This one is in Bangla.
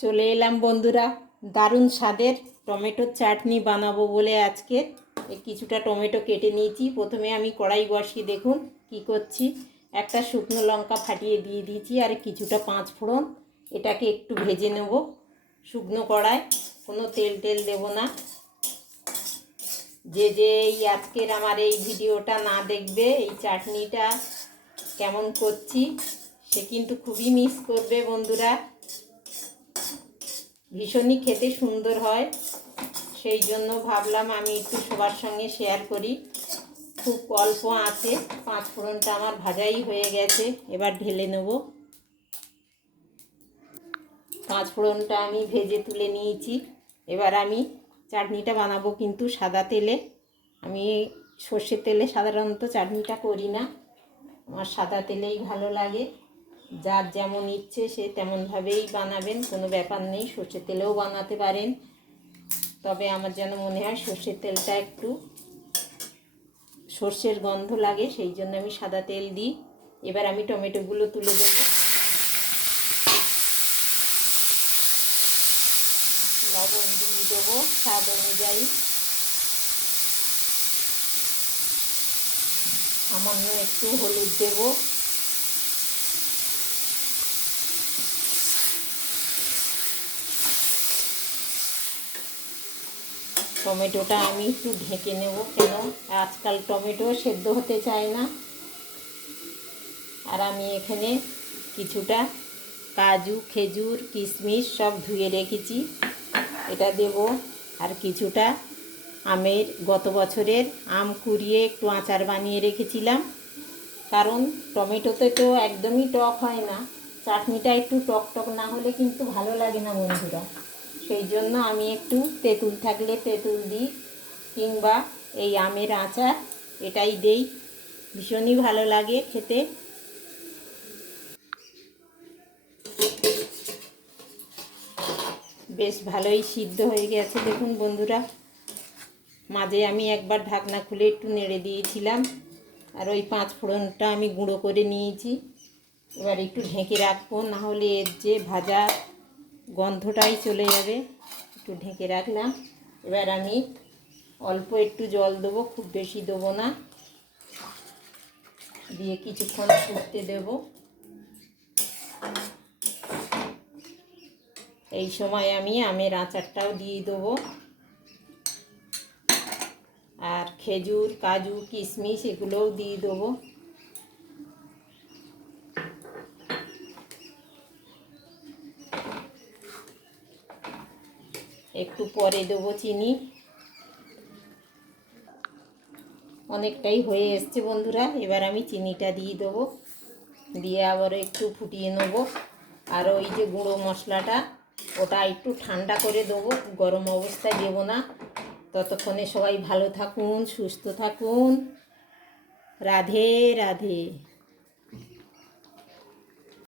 চলে এলাম বন্ধুরা, দারুণ স্বাদের টমেটোর চাটনি বানাবো বলে আজকে কিছুটা টমেটো কেটে নিয়েছি। প্রথমে আমি কড়াই বসিয়ে দেখুন কি করছি, একটা শুকনো লঙ্কা ফাটিয়ে দিয়ে দিয়েছি আর কিছুটা পাঁচ ফোড়ন। এটাকে একটু ভেজে নেব শুকনো কড়ায়, কোনো তেল দেব না। যে এই আজকের আমার এই ভিডিওটা না দেখবে, এই চাটনিটা কেমন করছি সে কিন্তু খুবই মিস করবে বন্ধুরা। ভীষণই খেতে সুন্দর হয়, সেই জন্য ভাবলাম আমি একটু সবার সঙ্গে শেয়ার করি। খুব অল্প আঁচে পাঁচ ফোড়নটা আমার ভাজাই হয়ে গেছে, এবার ঢেলে নেব। পাঁচ ফোড়নটা আমি ভেজে তুলে নিয়েছি। এবার আমি চাটনিটা বানাবো কিন্তু সাদা তেলে। আমি সর্ষের তেলে সাধারণত চাটনিটা করি না, আমার সাদা তেলেই ভালো লাগে। যার যেমন ইচ্ছে সে তেমনভাবেই বানাবেন, কোনো ব্যাপার নেই। সর্ষের তেলেও বানাতে পারেন, তবে আমার যেন মনে হয় সর্ষের তেলটা একটু সর্ষের গন্ধ লাগে, সেই জন্য আমি সাদা তেল দিই। এবার আমি টমেটোগুলো তুলে দেবো। লবণ দিয়ে দেবো স্বাদ অনুযায়ী, সামান্য একটু হলুদ দেবো। টমেটোটা আমি একটু ঢেকে নেব, কেন আজকাল টমেটো সেদ্ধ হতে চায় না। আর আমি এখানে কিছুটা কাজু, খেজুর, কিশমিশ সব ধুয়ে রেখেছি, এটা দেব। আর কিছুটা আমের, গত বছরের আম কুড়িয়ে একটু আচার বানিয়ে রেখেছিলাম, কারণ টমেটোতে তো একদমই টক হয় না। চাটনিটা একটু টক টক না হলে কিন্তু ভালো লাগে না বন্ধুরা। সেই জন্য আমি একটু তেঁতুল থাকলে তেঁতুল দিই, কিংবা এই আমের আচার এটাই দেই, ভীষণই ভালো লাগে খেতে। বেশ ভালোই সিদ্ধ হয়ে গেছে দেখুন বন্ধুরা। মাঝে আমি একবার ঢাকনা খুলে একটু নেড়ে দিয়েছিলাম। আর ওই পাঁচ ফোড়নটা আমি গুঁড়ো করে নিয়েছি, এবার একটু ঢেকে রাখবো, না হলে এর যে ভাজা গন্ধটাই চলে যাবে। একটু ঢেকে রাখলাম। এবার আমি অল্প একটু জল দেবো, খুব বেশি দেবো না, দিয়ে কিছুক্ষণ ফুটতে দেব। এই সময় আমি আমের আচারটাও দিয়ে দেবো, আর খেজুর, কাজু, কিশমিশ এগুলোও দিয়ে দেবো। একটু পরে দেবো চিনি। অনেকটাই হয়ে এসছে বন্ধুরা, এবার আমি চিনিটা দিয়ে দেবো, দিয়ে আবার একটু ফুটিয়ে নেব। আর ওই যে গুঁড়ো মশলাটা, ওটা একটু ঠান্ডা করে দেবো, গরম অবস্থায় দেবো না। ততক্ষণে সবাই ভালো থাকুন, সুস্থ থাকুন। রাধে রাধে।